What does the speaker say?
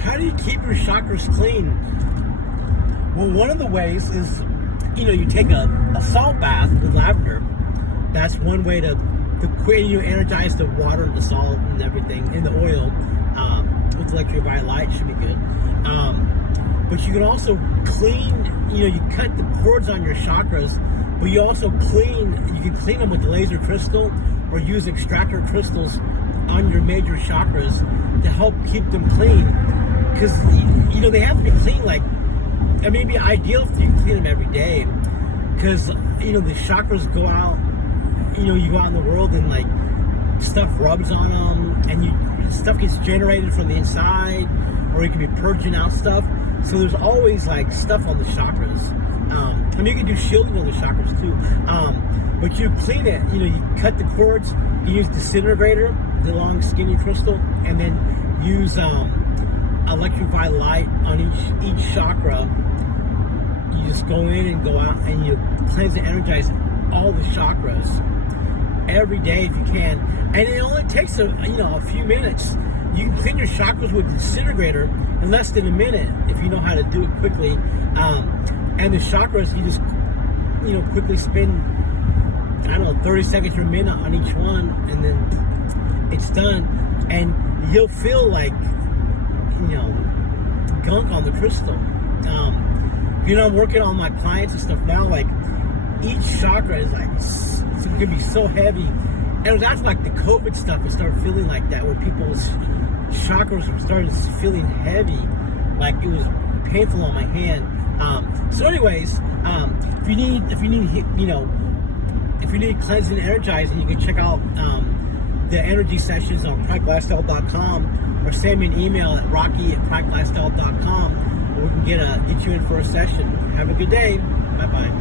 How do you keep your chakras clean? Well, one of the ways is, you take a salt bath with lavender. That's one way to energize the water, the salt, and everything, and the oil with electric light should be good. But you can also clean, you cut the cords on your chakras, but you also you can clean them with the laser crystal or use extractor crystals on your major chakras to help keep them clean. Because, they have to be clean, it may be ideal if you clean them every day. Because, the chakras go out, you go out in the world and stuff rubs on them and stuff gets generated from the inside, or you can be purging out stuff. So there's always stuff on the chakras. You can do shielding on the chakras too. But you clean it, you cut the cords, you use disintegrator, the long skinny crystal, and then use electrified light on each chakra. You just go in and go out and you cleanse and energize all the chakras every day if you can. And it only takes a few minutes. You can clean your chakras with disintegrator in less than a minute if you know how to do it quickly. And the chakras, you just quickly spin 30 seconds or a minute on each one, and then it's done. And you'll feel gunk on the crystal. I'm working on my clients and stuff now. Each chakra is it's gonna be so heavy. And it was after the COVID stuff, it started feeling like that, where people's chakras started feeling heavy, it was painful on my hand. So, anyways, if you need cleansing and energizing, you can check out the energy sessions on productlifestyle.com, or send me an email at rocky@productlifestyle.com, and we can get you in for a session. Have a good day. Bye bye.